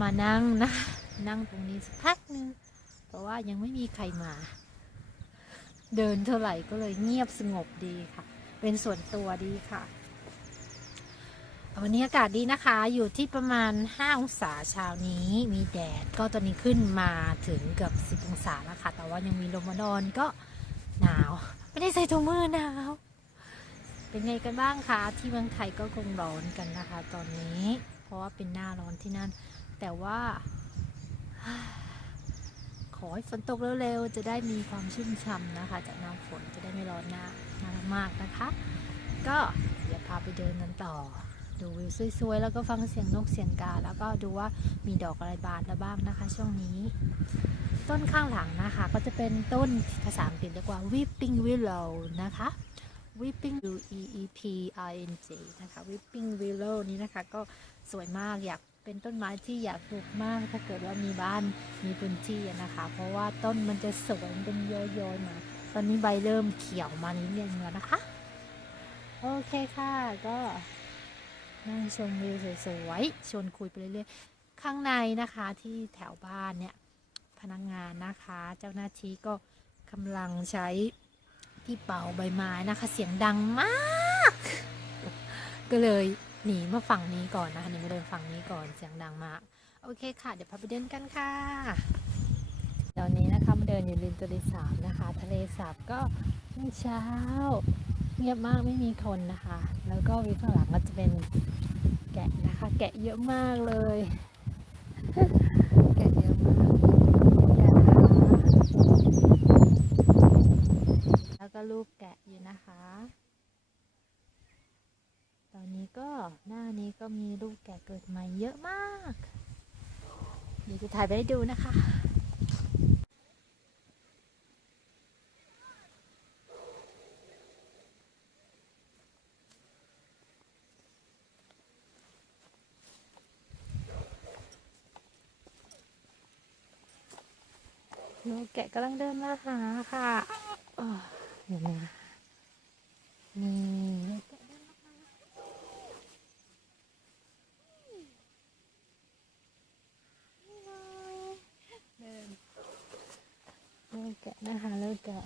มานั่งนะนั่งตรงนี้สักพักนึงเพราะว่ายังไม่มีใครมา เดินเท่าไหร่ก็เลยเงียบสงบดีค่ะ เป็นส่วนตัวดีค่ะ วันนี้อากาศดีนะคะ อยู่ที่ประมาณ 5 องศาเช้านี้ มีแดดก็ตอนนี้ขึ้นมาถึงเกือบ 10 องศาแล้วค่ะ แต่ว่ายังมีลมมาดอนก็หนาว ไม่ได้ใส่ถุงมือหนาวเป็นไงกันบ้างคะที่เมืองไทยก็คงร้อนกันนะคะ ตอนนี้ เพราะว่าเป็นหน้าร้อนที่นั่น แต่ว่า ขอให้ฝนตกเร็วๆ จะได้มีความชุ่มช่ำนะคะ จากน้ำฝนจะได้ไม่ร้อนหน้าหนามากนะคะ ก็เดี๋ยวพาไปเดินกันต่อ ดูวิวสวยๆ แล้วก็ฟังเสียงนกเสียงกา แล้วก็ดูว่ามีดอกอะไรบานแล้วบ้างนะคะ ช่วงนี้ ต้นข้างหลังนะคะ ก็จะเป็นต้นภาษาอังกฤษเรียกว่า weeping willow นะคะ weeping w e e p i n g นะคะ weeping willow นี้นะคะ ก็สวยมากอยาก เป็นต้นไม้ที่อยากปลูกมากถ้าเกิดว่ามีบ้านมีพื้นที่นะคะ เพราะว่าต้นมันจะสวยเป็นโยๆมาตอนนี้ใบเริ่มเขียวมานิดนึงแล้วนะคะ โอเคค่ะก็นั่งชมวิวสวยๆชวนคุยไปเรื่อยๆ ข้างในนะคะที่แถวบ้านเนี่ยพนักงานนะคะ เจ้าหน้าที่ก็กำลังใช้ที่เป่าใบไม้นะคะ เสียงดังมาก ก็เลย หนีมาฝั่งนี้ก่อนนะคะหนีมาเดินฝั่งนี้ก่อนเสียงดังมากโอเคค่ะ เดี๋ยวพาไปเดินกันค่ะ ตอนนี้นะคะมาเดินอยู่ริมทะเลสาบนะคะ ทะเลสาบก็เช้า เงียบมากไม่มีคนนะคะ แล้วก็วิวข้างหลังก็จะเป็นแกะนะคะ แกะเยอะมากเลย แกะเยอะมากแกะนะคะแล้วก็รูปแกะอยู่นะคะ ต อนนี้ก็หน้านี้ก็มีรูปแกะเกิดใหม่เยอะมาก เดี๋ยวจะถ่ายไปให้ดูนะคะลูกแกะกำลังเดินมาหาค่ะอ้อเห็นไหมคะนี่ลูกแกะเดินมาหาเดิน ลูกแกะนะคะลูกแกะ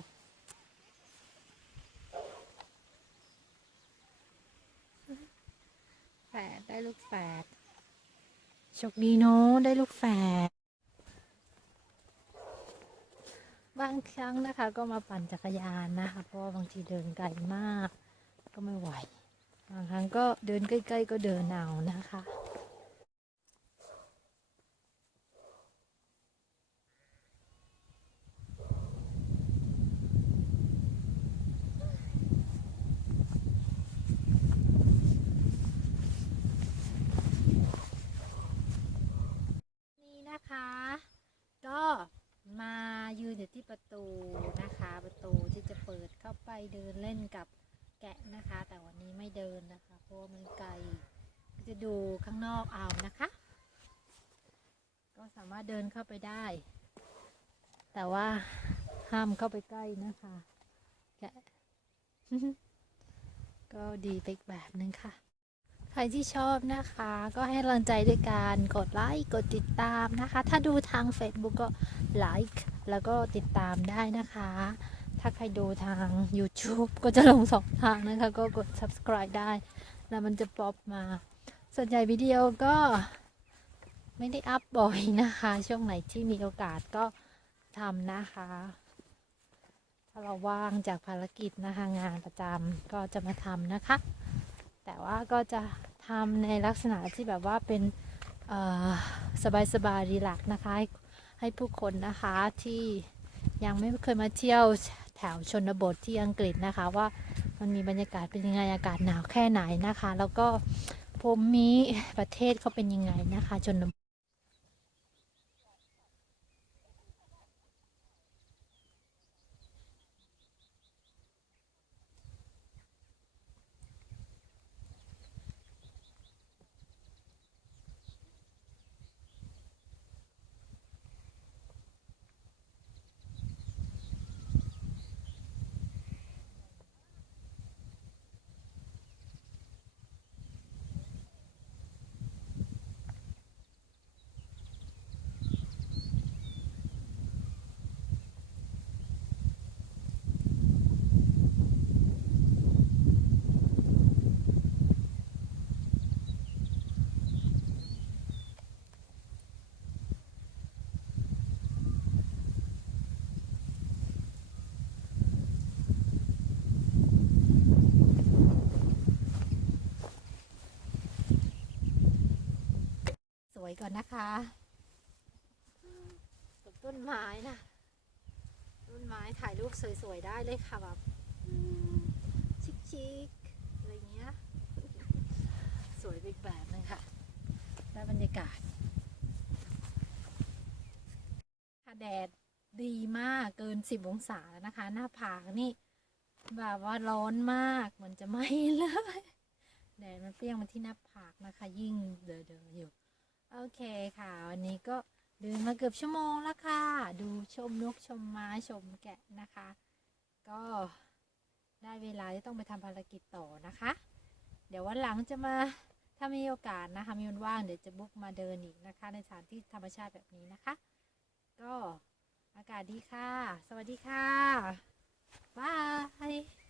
แฝดได้ลูกแฝดโชคดีเนาะได้ลูกแฝดบางครั้งนะคะ ก็มาปั่นจักรยานนะคะ เพราะว่าบางทีเดินไกลมาก ก็ไม่ไหว บางครั้งก็เดินใกล้ ๆ ก็เดินเอานะคะ นี่นะคะ ก็มายืนอยู่ที่ ประตูนะคะ ประตูที่จะเปิดเข้าไปเดินเล่นกับแกะนะคะ แต่วันนี้ไม่เดินนะคะเพราะมันไกลก็จะดูข้างนอกเอานะคะ ก็สามารถเดินเข้าไปได้ แต่ว่าห้ามเข้าไปใกล้นะคะแกะก็ดีไปอีกแบบนึงค่ะ ใครที่ชอบนะคะ ก็ให้กำลังใจด้วยการกดไลค์กดติดตามนะคะ ถ้าดูทาง Facebook ก็ไลค์แล้วก็ติดตามได้นะคะ ถ้าใครดูทาง YouTube ก็จะลงสองทางนะคะ ก็กด subscribe ได้ แล้วมันจะป๊อปมา ส่วนใหญ่วิดีโอก็ไม่ได้อัพบ่อยนะคะ ช่วงไหนที่มีโอกาสก็ทำนะคะ ถ้าเราว่างจากภารกิจนะคะงานประจำก็จะมาทำนะคะ แต่ว่าก็จะทำในลักษณะที่แบบว่าเป็นสบายสบายรีแลกซ์นะคะให้ให้ผู้คนนะคะที่ยังไม่เคยมาเที่ยวแถวชนบทที่อังกฤษนะคะว่ามันมีบรรยากาศเป็นยังไงอากาศหนาวแค่ไหนนะคะ แล้วก็ภูมิประเทศเขาเป็นยังไงนะคะชนบท วยๆก่อนนะคะกับต้นไม้นะ ต้นไม้ถ่ายรูปสวยๆได้เลยค่ะแบบอืมชิคๆอะไรเงี้ย สวยไปอีกแบบนึงค่ะ ได้บรรยากาศค่ะแดดดีมากเกินสิบองศาแล้วนะคะ หน้าผากนี่ แบบว่าร้อนมากเหมันจะไหม้เลยแดดมันเปรี้ยงมาที่หน้าผากนะคะ ยิ่งเดอๆอยู่ โอเคค่ะ วันนี้ก็เดินมาเกือบชั่วโมงแล้วค่ะ ดูชมนกชมไม้ชมแกะนะคะ ก็ได้เวลาที่ต้องไปทำภารกิจต่อนะคะ เดี๋ยววันหลังจะมาถ้ามีโอกาสนะคะมีวันว่างเดี๋ยวจะบุกมาเดินอีกนะคะ ในสถานที่ธรรมชาติแบบนี้นะคะ ก็อากาศดีค่ะ สวัสดีค่ะบาย